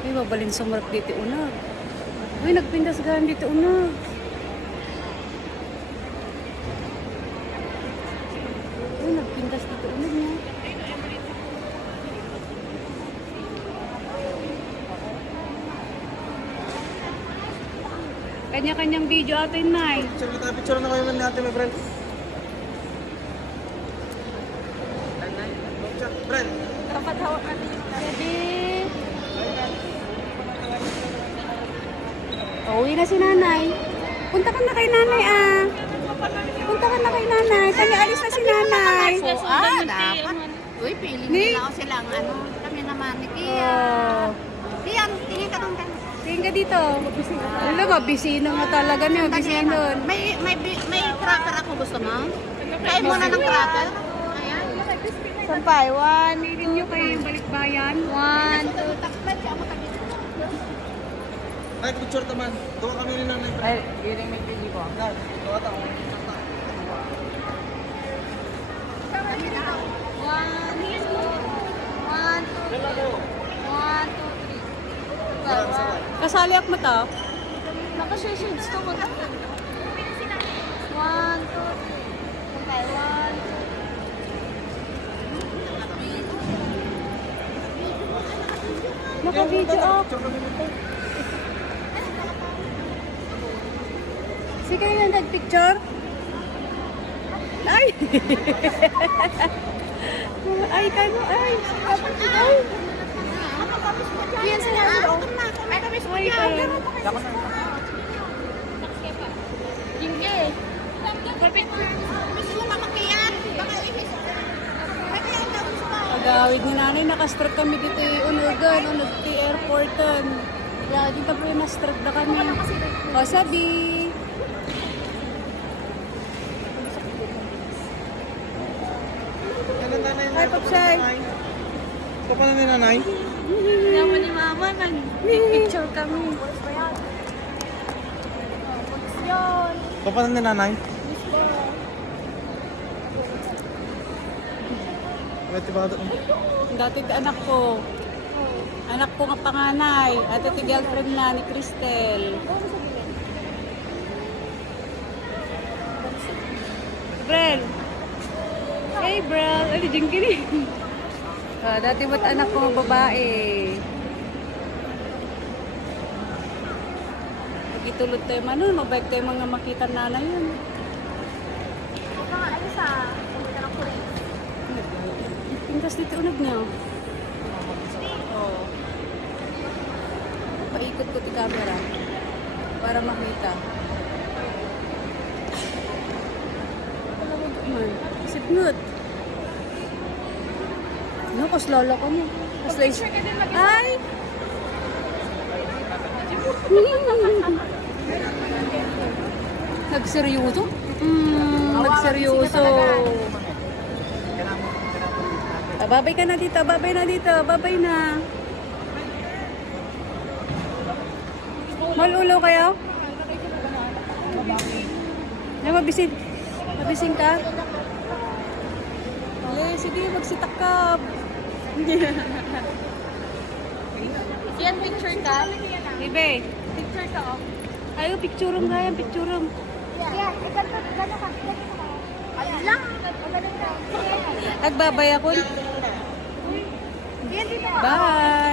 Uy, mabalin sumarap dito unag. Uy, nagpindas gaan dito unag. Uy, nagpindas dito unag niya. Kanya-kanyang video atin, Nay. Picture kita, picture na kayo natin, my friend. Friend, Dapat hawak natin yung Baby. Uwi na si nanay. Punta ka na kay nanay ah. Punta ka na kay nanay. Kanya alis na si nanay. Ah, dapat. Uy, pili Ni- nila ako silang ano. Kami naman ni Kia. Oh. Diyan, tingin ka nung kan. Tingin ka dito. Alam mo, bisino mo talaga niya. Bisino. May, may, may cracker ako gusto mo? Kain mo na ng cracker. Ayan. Sampay, one. Kayo yung balikbayan. One, two. Ay, picture naman. Doon kami rin lang. Ay, yun yung may pili ko. Dad, doon ata. One, two. One, two. One, two, three. Kasali ako mo to? Nakashades to mo. One, two, three. Okay, one, two. Naka-video ako. Picture kami nito. Sige yung nag-picture. Ay! ay, kano? Ay! Ay! Yan sila. Ay, kano? Jingge. Pag-awig ni nanay, nakastrap kami dito yung unugan, unog ti airportan. Kaya dito po yung na-strap na kami. O, sabi. Yan ang nanay Hi, Popsay. Ito pa na ni nanay. Naman ni mama, nag-picture kami. Ito pa na ni nanay. Ito ba? Dati ti anak ko. Anak ko nga panganay. At ito girlfriend na ni Cristel. Brel. Hey, Brel. Ano, jingkiri. Ah, dati ba't anak ko nga babae? Pagitulod tayo man nun, mabait tayo mga makita nanay yun. Pintas dito unag niya. Oo. Paikot ko ti camera para makita. Wala ko man. Sipnut. No, kas lala ko mo. Kas lais. Ay! Nagseryoso? Mm, nagseryoso. Ah, babay ka na dito, babay na dito, babay na. Malulo kayo? Na mabisin. Mabisin ka? Sige, magsitakap. Yan, picture ka. Ibe, Picture ka, oh. ayo pictureum nga yan, pictureum. Yan, ikaw ka, gano'n ka. Ayun lang. Ka. Nagbabay ako. Bye!